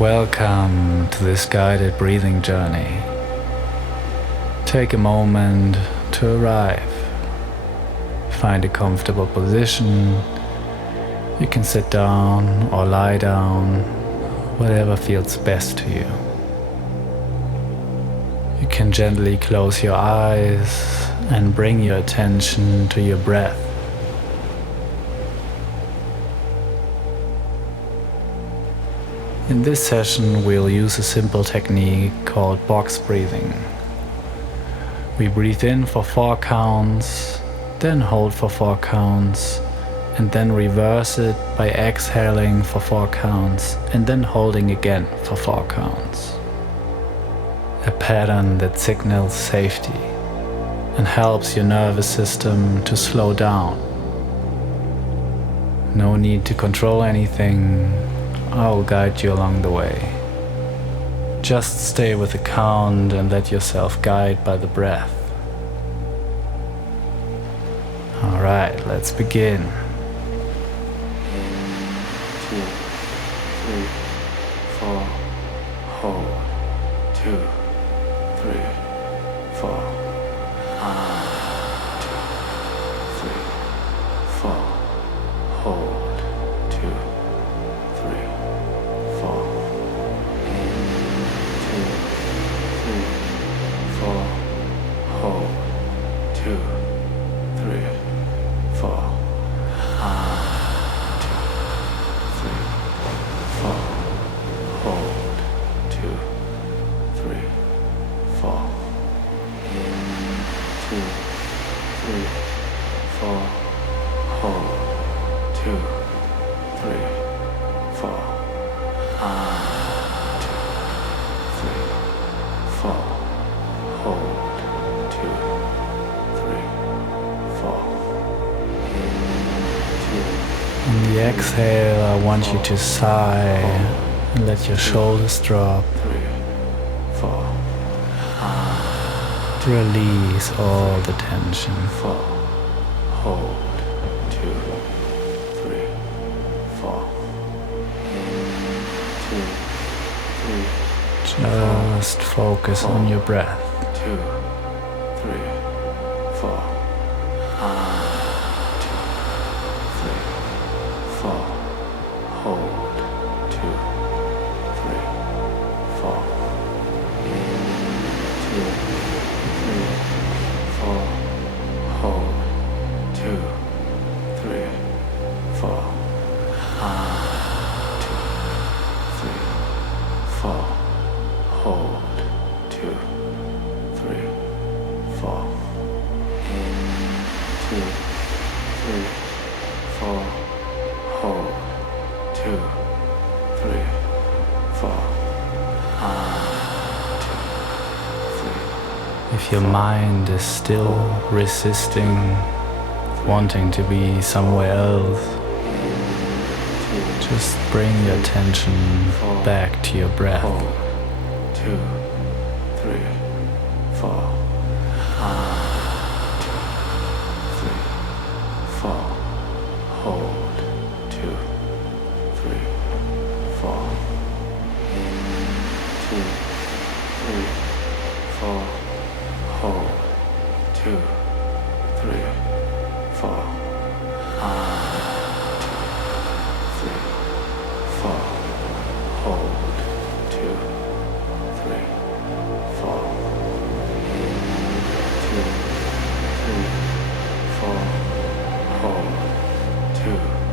Welcome to this guided breathing journey. Take a moment to arrive. Find a comfortable position. You can sit down or lie down, whatever feels best to you. You can gently close your eyes and bring your attention to your breath. In this session, we'll use a simple technique called box breathing. We breathe in for 4 counts, then hold for 4 counts, and then reverse it by exhaling for 4 counts, and then holding again for 4 counts. A pattern that signals safety and helps your nervous system to slow down. No need to control anything. I'll guide you along the way. Just stay with the count and let yourself guide by the breath. Alright, let's begin. 1, 2, 3, 4, hold, 2, 3, 4, 1, 2, 3, 4, hold, 2, 3, 4, 2, 3, 4, hold, 2, 3, 4, On the exhale, I want you to sigh and let your shoulders drop. Release all the tension. Hold, 2, 3, 4, 2, 3, Just focus on your breath. 2, 3, 4, 2, 3, 4, hold, 2, 3, 4, 2, 3, 4, hold, 2, 3, 4, 2, 3, 4, hold, 2, 3, 4, 2, 3, 4, hold, 2, 3, 4, 2, 3. If your mind is still resisting, wanting to be somewhere else, just bring your attention back to your breath. 2, 3, 4, 2, 3, 4, hold, 2, 3, 4, 2, 3, 4, hold, 2, 3, 4, 2, 3, 4, hold, 2, 3, 4, 2, 3, 4, hold, 2,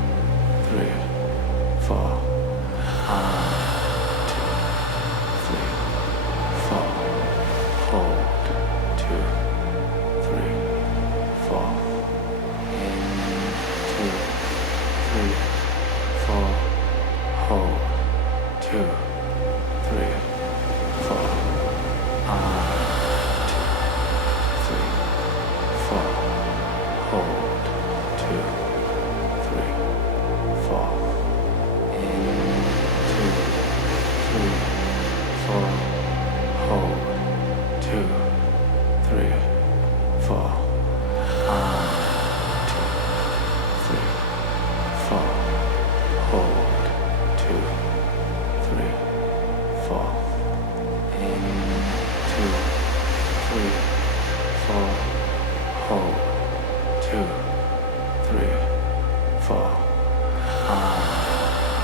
4.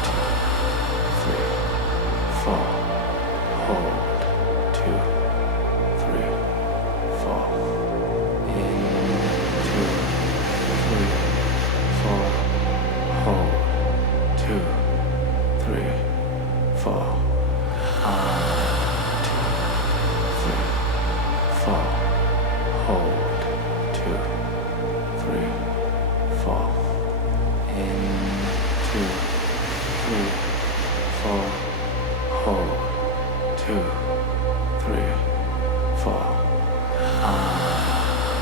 2, 3, 4. Hold. 2, 3, 4. In. 2, 3, 4. Hold. 2, 3, 4. 2, 3, 4. Hold. 2, 3, 4. In. 2, 3, 4. Hold. 2, 3, 4.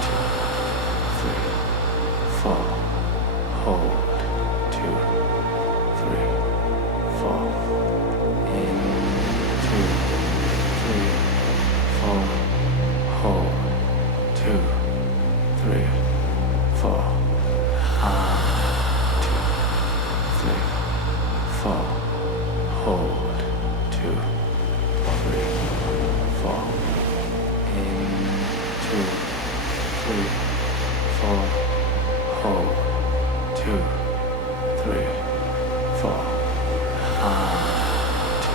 2, 3, 4. Hold. 2, 3, 4. In. 2, 3, 4. Hold. 2, 3, 4. 2, 3, 4. Hold. 2, 3, 4. In. 2, 3, 4. Hold. 2, 3, 4. 2,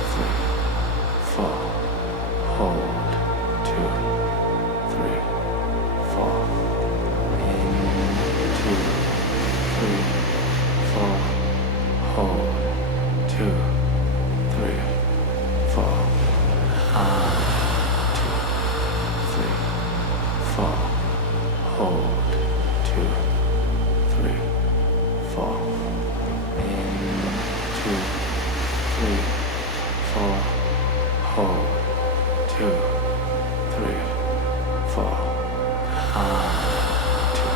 3, 4. Hold. 2, 3, 4. In. 2, 3, 4. Hold. 2, 3, 4. 2, 3, 4. Hold. 2, 3, 4. In. 2, 3, 4. Hold. 2, 3, 4. 2,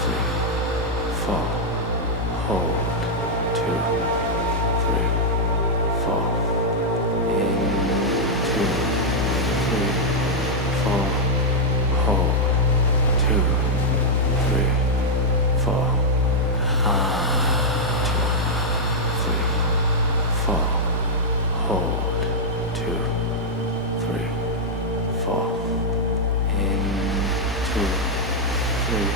3, 4. Hold. 2, 3, 4. In. 2, 3, 4. Hold. 2, 3, 4. 2, 3, 4. Hold. 2, 3, 4. In. 2, 3.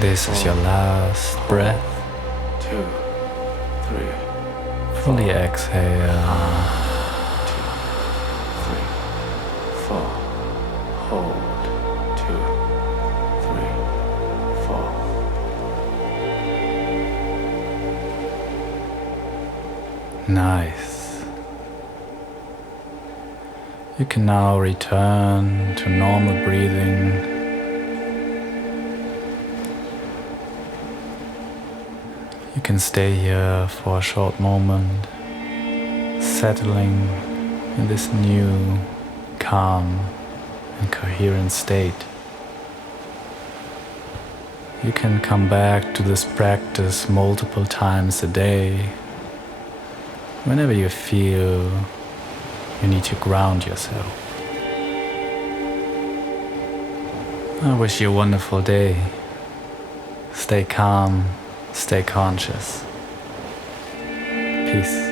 This is your last breath. 2, 3. Fully exhale. 2, 3, 4. Hold. 2, 3, 4. Nice. You can now return to normal breathing. You can stay here for a short moment, settling in this new, calm and coherent state. You can come back to this practice multiple times a day, whenever you feel you need to ground yourself. I wish you a wonderful day. Stay calm, stay conscious. Peace.